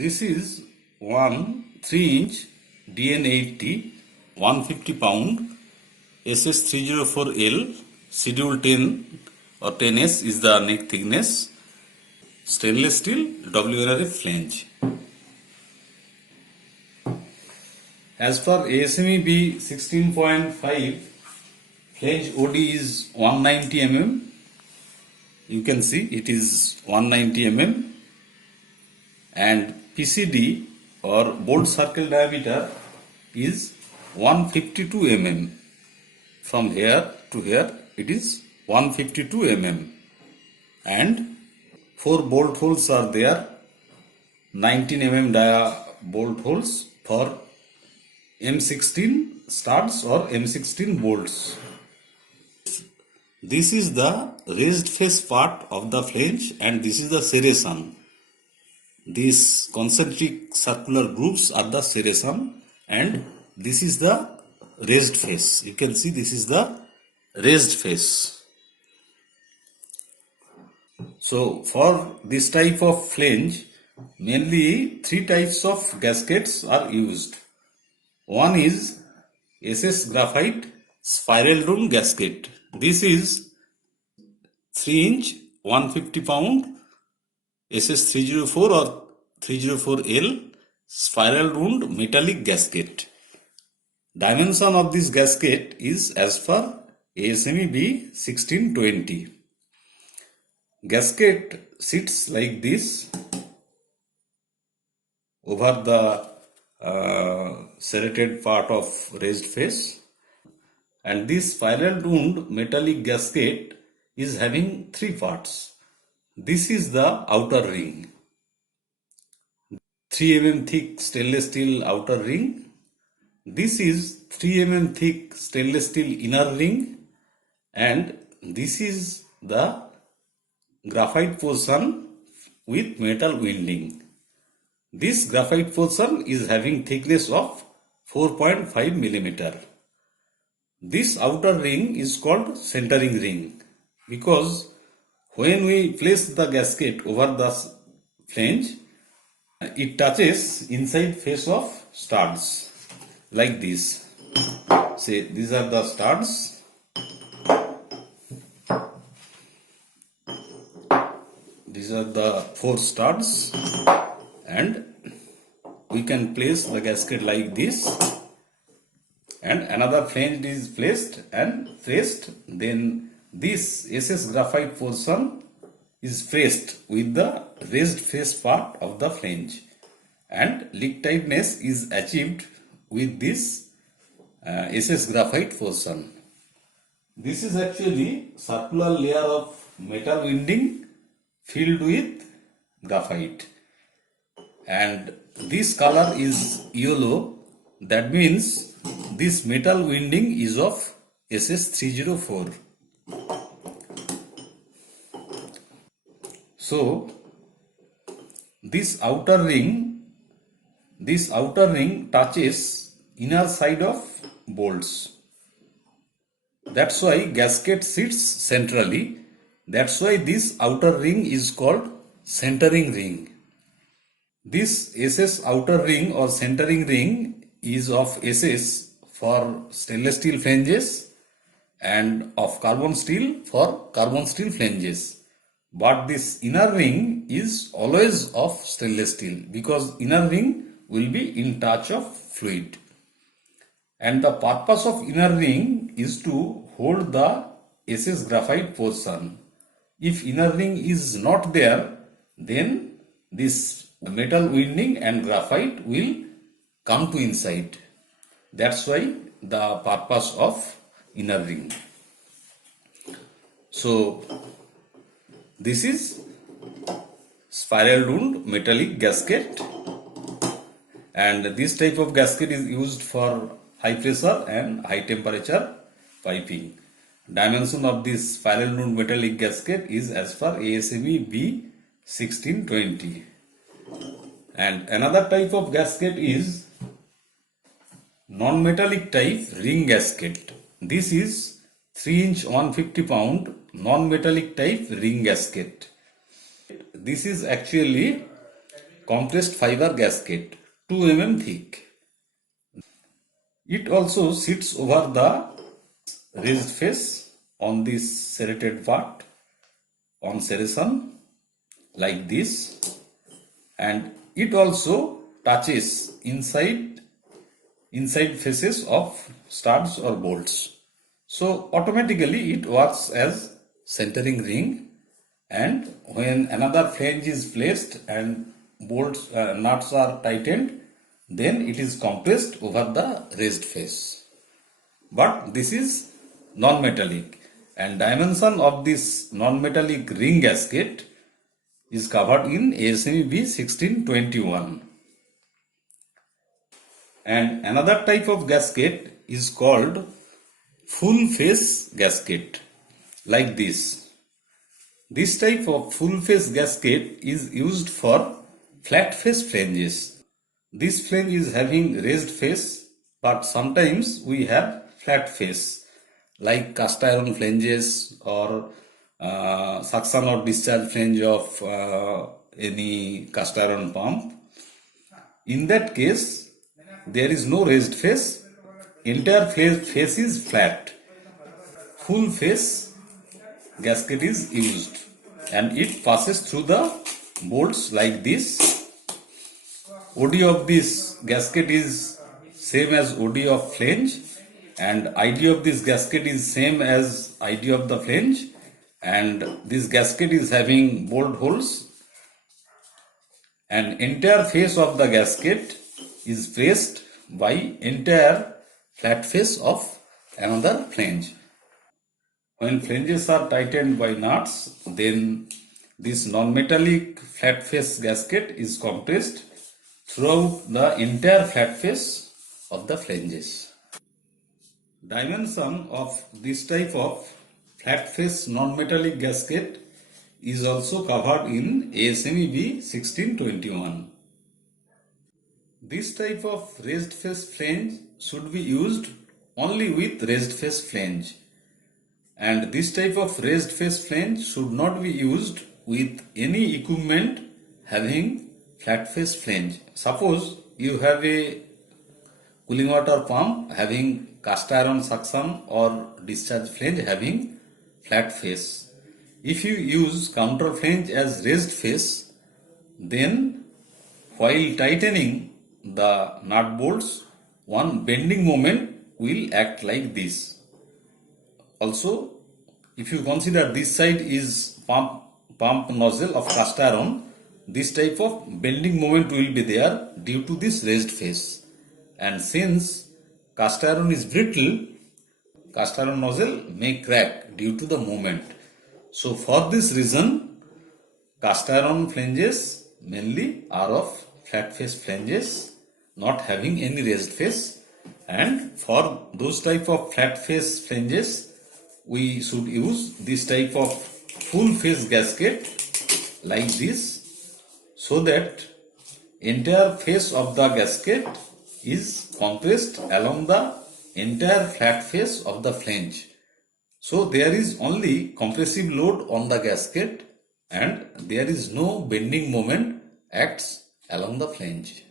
This is one 3-inch DN80 150 pound SS304L Schedule 10 or 10S is the neck thickness, stainless steel WRF flange. As per ASME B 16.5, flange OD is 190 mm. You can see it is 190 mm, and PCD or bolt circle diameter is 152 mm. From here to here it is 152 mm, and 4 bolt holes are there, 19 mm dia bolt holes for M16 studs or M16 bolts. This is the raised face part of the flange, and this is the serration. These concentric circular grooves are the serration, and this is the raised face. You can see this is the raised face. So for this type of flange, mainly 3 types of gaskets are used. One is SS graphite spiral dome gasket. This is 3-inch 150 pound SS304 or 304L spiral wound metallic gasket. Dimension of this gasket is as per ASME B 1620. Gasket sits like this over the serrated part of raised face, and this spiral wound metallic gasket is having 3 parts. This is the outer ring, 3 mm thick stainless steel outer ring. This is 3 mm thick stainless steel inner ring, and this is the graphite portion with metal winding. This graphite portion is having thickness of 4.5 mm. This outer ring is called centering ring, because when we place the gasket over the flange, it touches inside face of studs like this. Say these are the studs. These are the 4 studs, and we can place the gasket like this, and another flange is placed and pressed. Then this SS graphite portion is pressed with the raised face part of the flange, and leak tightness is achieved with this SS graphite portion. This is actually circular layer of metal winding filled with graphite, and this color is yellow. That means this metal winding is of SS304. So this outer ring touches inner side of bolts. That's why gasket sits centrally. That's why this outer ring is called centering ring. This SS outer ring or centering ring is of SS for stainless steel flanges and of carbon steel for carbon steel flanges. But this inner ring is always of stainless steel, because inner ring will be in touch of fluid. And the purpose of inner ring is to hold the SS graphite portion. If inner ring is not there, then this metal winding and graphite will come to inside. That's why the purpose of inner ring. So this is spiral wound metallic gasket, and this type of gasket is used for high pressure and high temperature piping. Dimension of this spiral wound metallic gasket is as per ASME B 1620. And another type of gasket is non-metallic type ring gasket. This is 3-inch 150 pound non-metallic type ring gasket. This is actually compressed fiber gasket 2 mm thick. It also sits over the raised face on this serrated part on serration like this, and it also touches inside faces of studs or bolts. So automatically it works as centering ring, and when another flange is placed and bolts nuts are tightened, then it is compressed over the raised face. But this is non-metallic, and dimension of this non-metallic ring gasket is covered in ASME B 1621. And another type of gasket is called full face gasket, like this. This type of full face gasket is used for flat face flanges. This flange is having raised face, but sometimes we have flat face like cast iron flanges or suction or discharge flange of any cast iron pump. In that case, there is no raised face, entire face is flat. Full face gasket is used and it passes through the bolts like this. OD of this gasket is same as OD of flange, and ID of this gasket is same as ID of the flange, and this gasket is having bolt holes, and entire face of the gasket is pressed by entire flat face of another flange. When flanges are tightened by nuts, then this non-metallic flat face gasket is compressed throughout the entire flat face of the flanges. Dimension of this type of flat face non-metallic gasket is also covered in ASME B 1621. This type of raised face flange should be used only with raised face flange, and this type of raised face flange should not be used with any equipment having flat face flange. Suppose you have a cooling water pump having cast iron suction or discharge flange having flat face. If you use counter flange as raised face, then while tightening the nut bolts, one bending moment will act like this. Also, if you consider this side is pump nozzle of cast iron, this type of bending moment will be there due to this raised face. And since cast iron is brittle, cast iron nozzle may crack due to the moment. So for this reason, cast iron flanges mainly are of flat face flanges, not having any raised face, and for those type of flat face flanges, we should use this type of full face gasket like this, so that entire face of the gasket is compressed along the entire flat face of the flange. So there is only compressive load on the gasket and there is no bending moment acts along the flange.